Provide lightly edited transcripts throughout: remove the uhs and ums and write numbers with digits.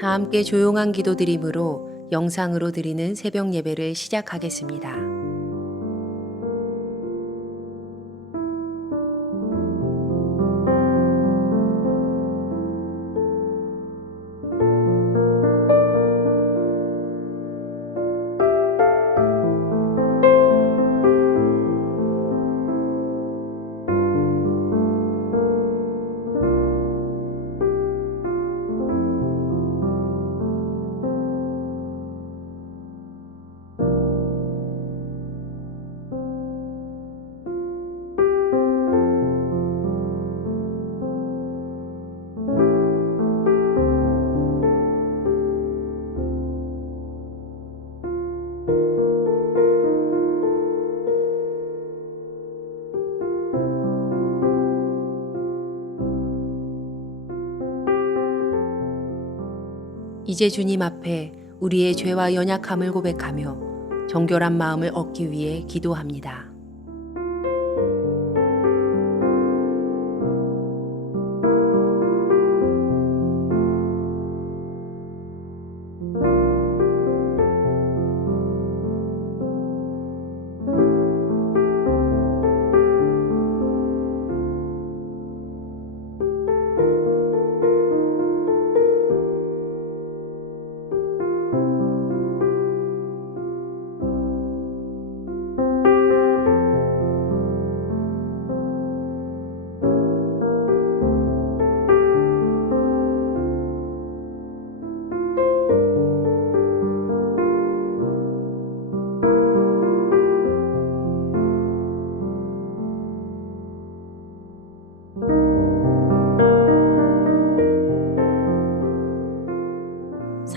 다 함께 조용한 기도 드림으로 영상으로 드리는 새벽 예배를 시작하겠습니다. 이제 주님 앞에 우리의 죄와 연약함을 고백하며 정결한 마음을 얻기 위해 기도합니다.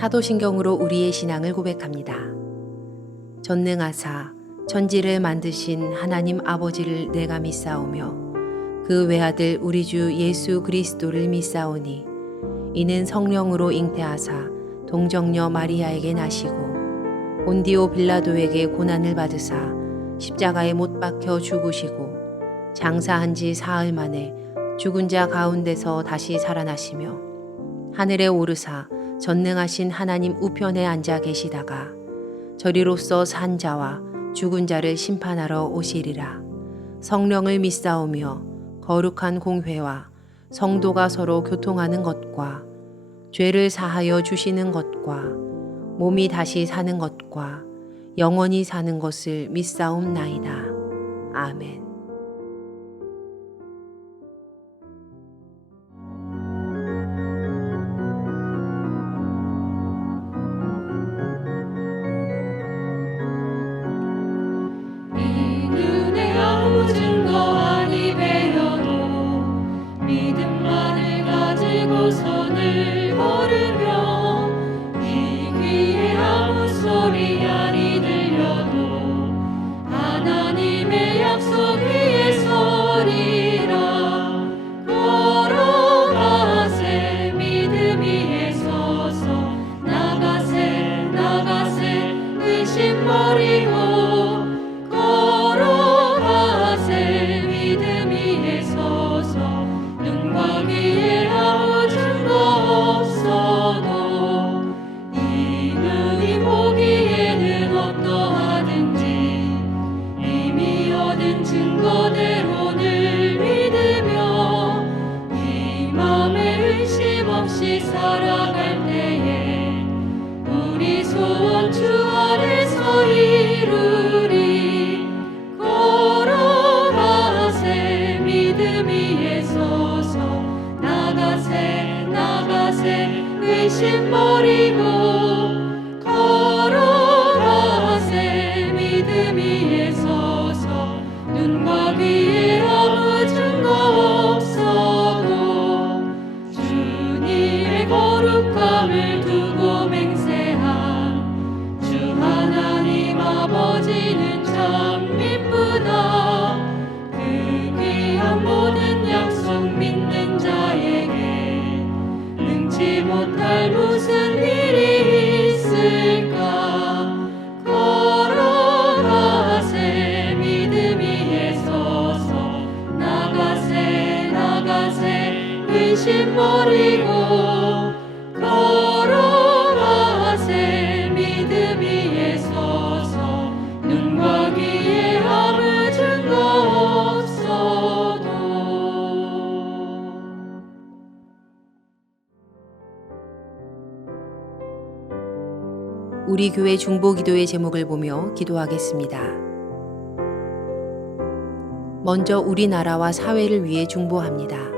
사도신경으로 우리의 신앙을 고백합니다. 전능하사 천지를 만드신 하나님 아버지를 내가 믿사오며 그 외아들 우리 주 예수 그리스도를 믿사오니 이는 성령으로 잉태하사 동정녀 마리아에게 나시고 본디오 빌라도에게 고난을 받으사 십자가에 못 박혀 죽으시고 장사한 지 사흘 만에 죽은 자 가운데서 다시 살아나시며 하늘에 오르사 전능하신 하나님 우편에 앉아 계시다가 저리로서 산 자와 죽은 자를 심판하러 오시리라. 성령을 믿사오며 거룩한 공회와 성도가 서로 교통하는 것과 죄를 사하여 주시는 것과 몸이 다시 사는 것과 영원히 사는 것을 믿사옵나이다. 아멘. 의심 버리고 걸어가세 믿음 위에 서서 눈과 귀에 아무 증거 없어도 주님의 거룩함을 두고 맹세한 주 하나님 아버지는 참 미쁘다. 그 귀한 모든 약속 믿는 자에게 능치 못할 무슨 일이 있을까. 걸어가세 믿음 위에 서서 나가세 나가세 의심 버리고 걸어 우리 교회 중보기도의 제목을 보며 기도하겠습니다. 먼저 우리나라와 사회를 위해 중보합니다.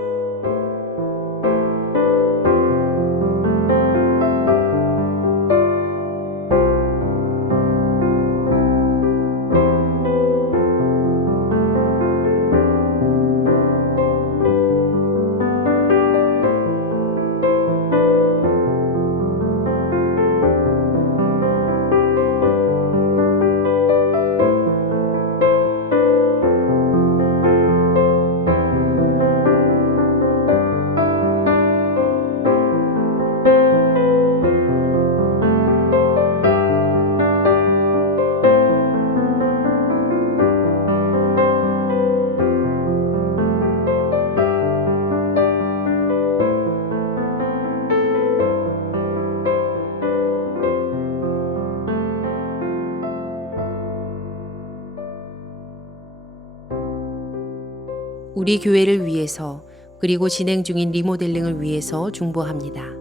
우리 교회를 위해서 그리고 진행 중인 리모델링을 위해서 중보합니다.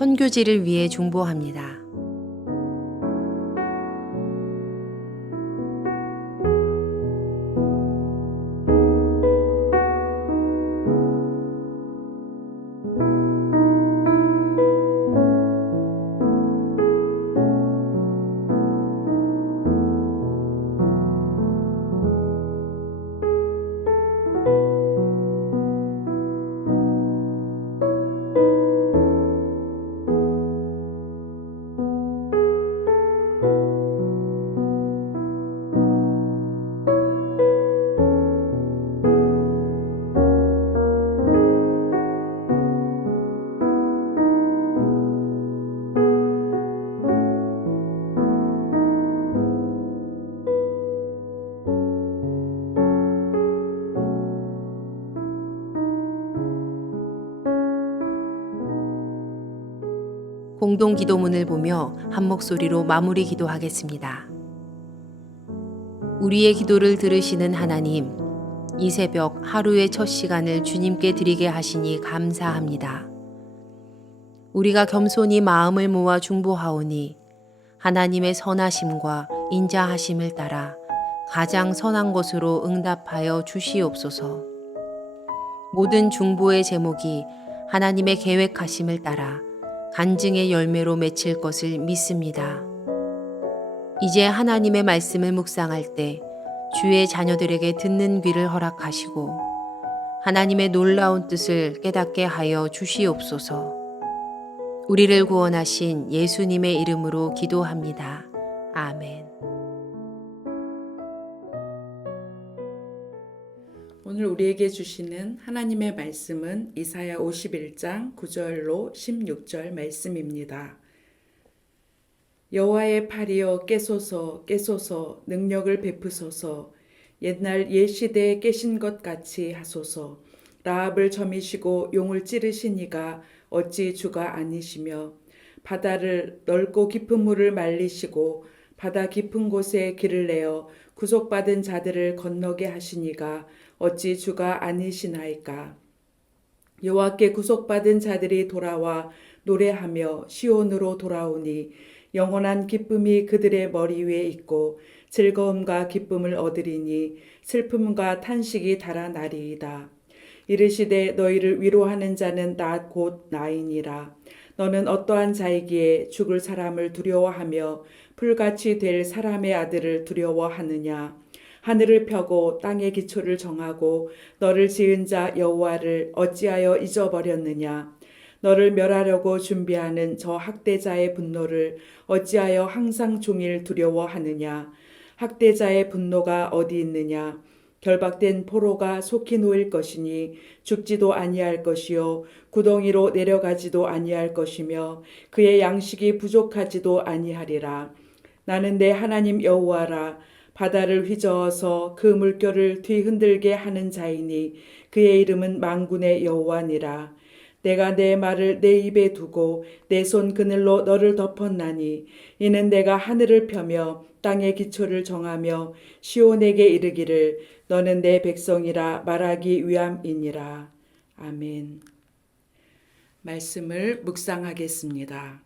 선교지를 위해 중보합니다. 공동 기도문을 보며 한 목소리로 마무리 기도하겠습니다. 우리의 기도를 들으시는 하나님, 이 새벽 하루의 첫 시간을 주님께 드리게 하시니 감사합니다. 우리가 겸손히 마음을 모아 중보하오니 하나님의 선하심과 인자하심을 따라 가장 선한 것으로 응답하여 주시옵소서. 모든 중보의 제목이 하나님의 계획하심을 따라 간증의 열매로 맺힐 것을 믿습니다. 이제 하나님의 말씀을 묵상할 때 주의 자녀들에게 듣는 귀를 허락하시고 하나님의 놀라운 뜻을 깨닫게 하여 주시옵소서. 우리를 구원하신 예수님의 이름으로 기도합니다. 아멘. 오늘 우리에게 주시는 하나님의 말씀은 이사야 51장 9절로 16절 말씀입니다. 여호와의 팔이여 깨소서 깨소서 능력을 베푸소서 옛날 옛시대에 깨신 것 같이 하소서 라합을 점이시고 용을 찌르신 이가 어찌 주가 아니시며 바다를 넓고 깊은 물을 말리시고 바다 깊은 곳에 길을 내어 구속받은 자들을 건너게 하시니가 어찌 주가 아니시나이까. 여호와께 구속받은 자들이 돌아와 노래하며 시온으로 돌아오니 영원한 기쁨이 그들의 머리 위에 있고 즐거움과 기쁨을 얻으리니 슬픔과 탄식이 달아나리이다. 이르시되 너희를 위로하는 자는 나 곧 나이니라. 너는 어떠한 자이기에 죽을 사람을 두려워하며 풀같이 될 사람의 아들을 두려워하느냐. 하늘을 펴고 땅의 기초를 정하고 너를 지은 자 여호와를 어찌하여 잊어버렸느냐. 너를 멸하려고 준비하는 저 학대자의 분노를 어찌하여 항상 종일 두려워하느냐. 학대자의 분노가 어디 있느냐. 결박된 포로가 속히 놓일 것이니 죽지도 아니할 것이요 구덩이로 내려가지도 아니할 것이며 그의 양식이 부족하지도 아니하리라. 나는 내 하나님 여호와라. 바다를 휘저어서 그 물결을 뒤흔들게 하는 자이니 그의 이름은 만군의 여호와니라. 내가 내 말을 내 입에 두고 내 손 그늘로 너를 덮었나니 이는 내가 하늘을 펴며 땅의 기초를 정하며 시온에게 이르기를 너는 내 백성이라 말하기 위함이니라. 아멘. 말씀을 묵상하겠습니다.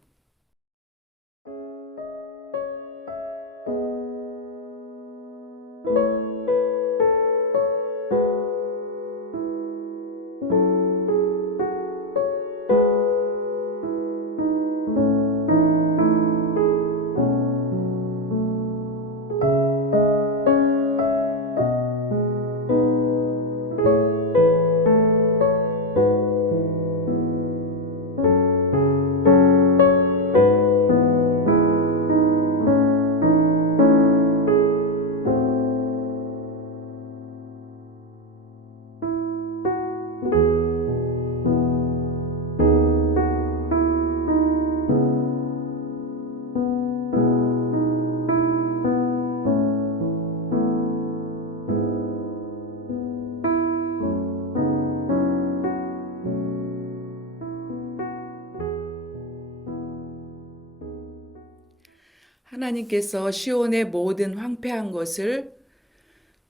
하나님께서 시온의 모든 황폐한 것을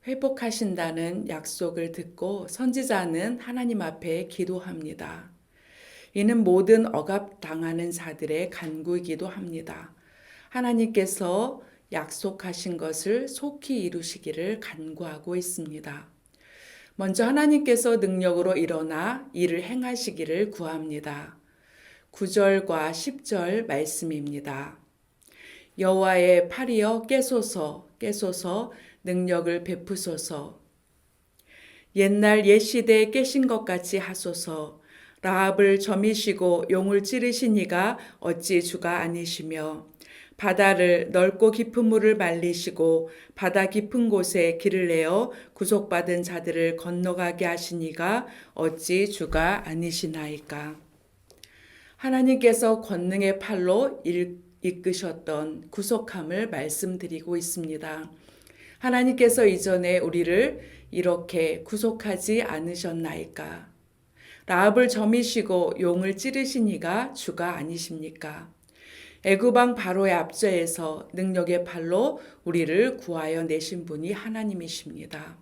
회복하신다는 약속을 듣고 선지자는 하나님 앞에 기도합니다. 이는 모든 억압당하는 자들의 간구이기도 합니다. 하나님께서 약속하신 것을 속히 이루시기를 간구하고 있습니다. 먼저 하나님께서 능력으로 일어나 일을 행하시기를 구합니다. 9절과 10절 말씀입니다. 여호와의 팔이여 깨소서 깨소서 능력을 베푸소서 옛날 옛시대에 깨신 것 같이 하소서 라합을 점이시고 용을 찌르신 이가 어찌 주가 아니시며 바다를 넓고 깊은 물을 말리시고 바다 깊은 곳에 길을 내어 구속받은 자들을 건너가게 하신 이가 어찌 주가 아니시나이까. 하나님께서 권능의 팔로 이끄셨던 구속함을 말씀드리고 있습니다. 하나님께서 이전에 우리를 이렇게 구속하지 않으셨나이까? 라합을 점이시고 용을 찌르신 이가 주가 아니십니까? 애굽 왕 바로의 압제에서 능력의 팔로 우리를 구하여 내신 분이 하나님이십니다.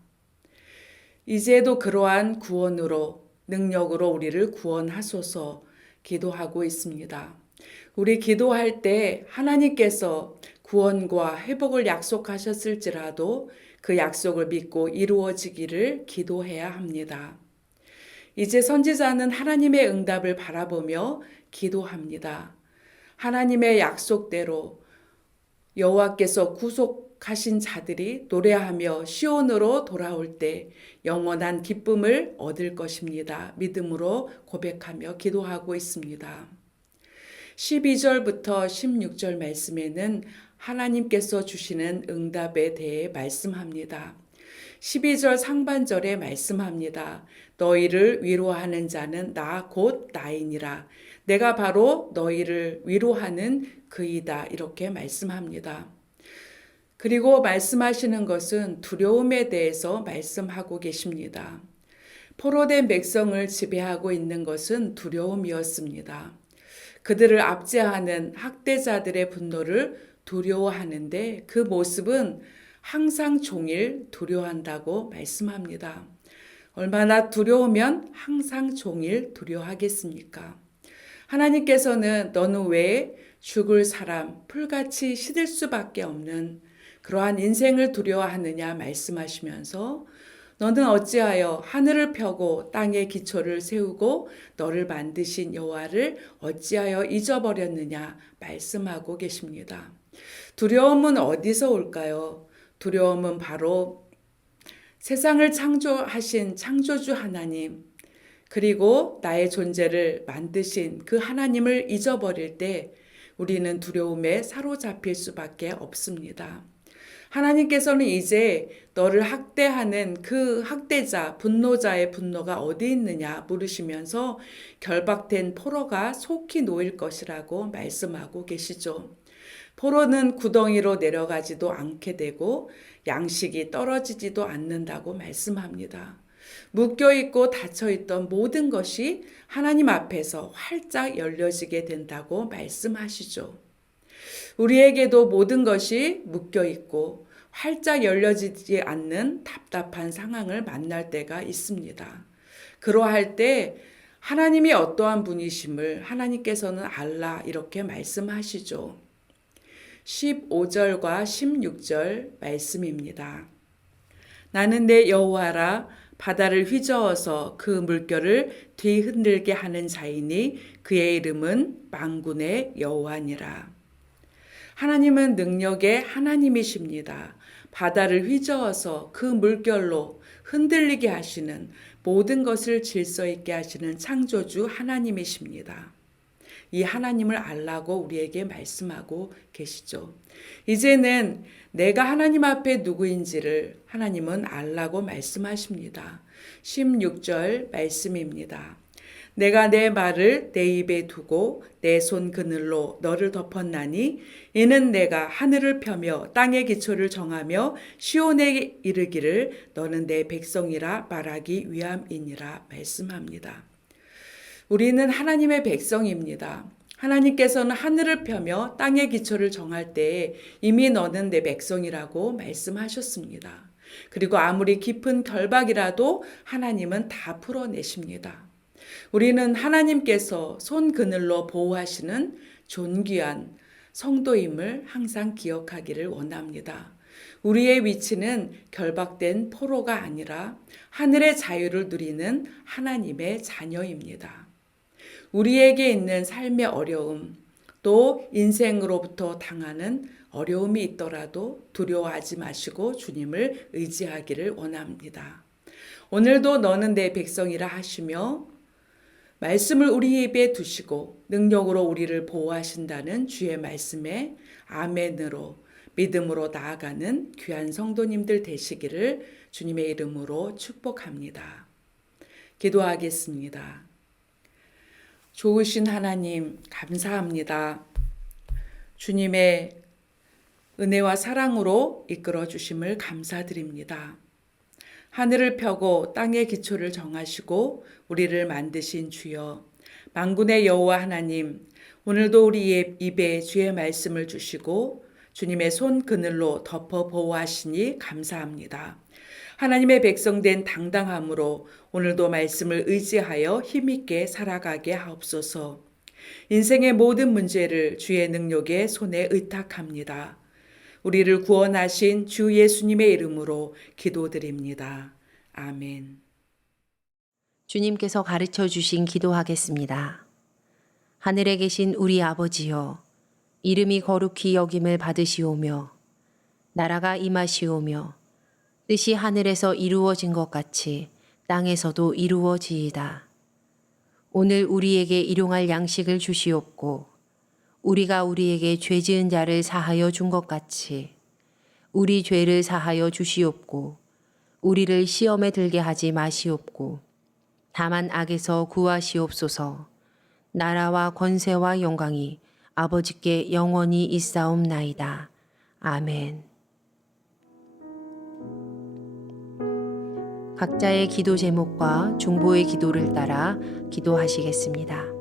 이제도 그러한 구원으로 능력으로 우리를 구원하소서 기도하고 있습니다. 우리 기도할 때 하나님께서 구원과 회복을 약속하셨을지라도 그 약속을 믿고 이루어지기를 기도해야 합니다. 이제 선지자는 하나님의 응답을 바라보며 기도합니다. 하나님의 약속대로 여호와께서 구속하신 자들이 노래하며 시온으로 돌아올 때 영원한 기쁨을 얻을 것입니다. 믿음으로 고백하며 기도하고 있습니다. 12절부터 16절 말씀에는 하나님께서 주시는 응답에 대해 말씀합니다. 12절 상반절에 말씀합니다. 너희를 위로하는 자는 나 곧 나이니라. 내가 바로 너희를 위로하는 그이다. 이렇게 말씀합니다. 그리고 말씀하시는 것은 두려움에 대해서 말씀하고 계십니다. 포로된 백성을 지배하고 있는 것은 두려움이었습니다. 그들을 압제하는 학대자들의 분노를 두려워하는데 그 모습은 항상 종일 두려워한다고 말씀합니다. 얼마나 두려우면 항상 종일 두려워하겠습니까? 하나님께서는 너는 왜 죽을 사람 풀같이 시들 수밖에 없는 그러한 인생을 두려워하느냐 말씀하시면서 너는 어찌하여 하늘을 펴고 땅에 기초를 세우고 너를 만드신 여호와를 어찌하여 잊어버렸느냐 말씀하고 계십니다. 두려움은 어디서 올까요? 두려움은 바로 세상을 창조하신 창조주 하나님, 그리고 나의 존재를 만드신 그 하나님을 잊어버릴 때 우리는 두려움에 사로잡힐 수밖에 없습니다. 하나님께서는 이제 너를 학대하는 그 학대자, 분노자의 분노가 어디 있느냐 물으시면서 결박된 포로가 속히 놓일 것이라고 말씀하고 계시죠. 포로는 구덩이로 내려가지도 않게 되고 양식이 떨어지지도 않는다고 말씀합니다. 묶여있고 닫혀있던 모든 것이 하나님 앞에서 활짝 열려지게 된다고 말씀하시죠. 우리에게도 모든 것이 묶여있고 활짝 열려지지 않는 답답한 상황을 만날 때가 있습니다. 그러할 때 하나님이 어떠한 분이심을 하나님께서는 알라 이렇게 말씀하시죠. 15절과 16절 말씀입니다. 나는 내 여호와라 바다를 휘저어서 그 물결을 뒤흔들게 하는 자이니 그의 이름은 만군의 여호와니라. 하나님은 능력의 하나님이십니다. 바다를 휘저어서 그 물결로 흔들리게 하시는 모든 것을 질서 있게 하시는 창조주 하나님이십니다. 이 하나님을 알라고 우리에게 말씀하고 계시죠. 이제는 내가 하나님 앞에 누구인지를 하나님은 알라고 말씀하십니다. 16절 말씀입니다. 내가 내 말을 내 입에 두고 내 손 그늘로 너를 덮었나니 이는 내가 하늘을 펴며 땅의 기초를 정하며 시온에 이르기를 너는 내 백성이라 말하기 위함이니라 말씀합니다. 우리는 하나님의 백성입니다. 하나님께서는 하늘을 펴며 땅의 기초를 정할 때에 이미 너는 내 백성이라고 말씀하셨습니다. 그리고 아무리 깊은 결박이라도 하나님은 다 풀어내십니다. 우리는 하나님께서 손 그늘로 보호하시는 존귀한 성도임을 항상 기억하기를 원합니다. 우리의 위치는 결박된 포로가 아니라 하늘의 자유를 누리는 하나님의 자녀입니다. 우리에게 있는 삶의 어려움, 또 인생으로부터 당하는 어려움이 있더라도 두려워하지 마시고 주님을 의지하기를 원합니다. 오늘도 너는 내 백성이라 하시며 말씀을 우리 입에 두시고 능력으로 우리를 보호하신다는 주의 말씀에 아멘으로 믿음으로 나아가는 귀한 성도님들 되시기를 주님의 이름으로 축복합니다. 기도하겠습니다. 좋으신 하나님 감사합니다. 주님의 은혜와 사랑으로 이끌어 주심을 감사드립니다. 하늘을 펴고 땅의 기초를 정하시고 우리를 만드신 주여, 만군의 여호와 하나님, 오늘도 우리 입에 주의 말씀을 주시고 주님의 손 그늘로 덮어 보호하시니 감사합니다. 하나님의 백성된 당당함으로 오늘도 말씀을 의지하여 힘있게 살아가게 하옵소서. 인생의 모든 문제를 주의 능력의 손에 의탁합니다. 우리를 구원하신 주 예수님의 이름으로 기도드립니다. 아멘. 주님께서 가르쳐 주신 기도하겠습니다. 하늘에 계신 우리 아버지여, 이름이 거룩히 여김을 받으시오며 나라가 임하시오며 뜻이 하늘에서 이루어진 것 같이 땅에서도 이루어지이다. 오늘 우리에게 일용할 양식을 주시옵고 우리가 우리에게 죄 지은 자를 사하여 준 것 같이 우리 죄를 사하여 주시옵고 우리를 시험에 들게 하지 마시옵고 다만 악에서 구하시옵소서. 나라와 권세와 영광이 아버지께 영원히 있사옵나이다. 아멘. 각자의 기도 제목과 중보의 기도를 따라 기도하시겠습니다.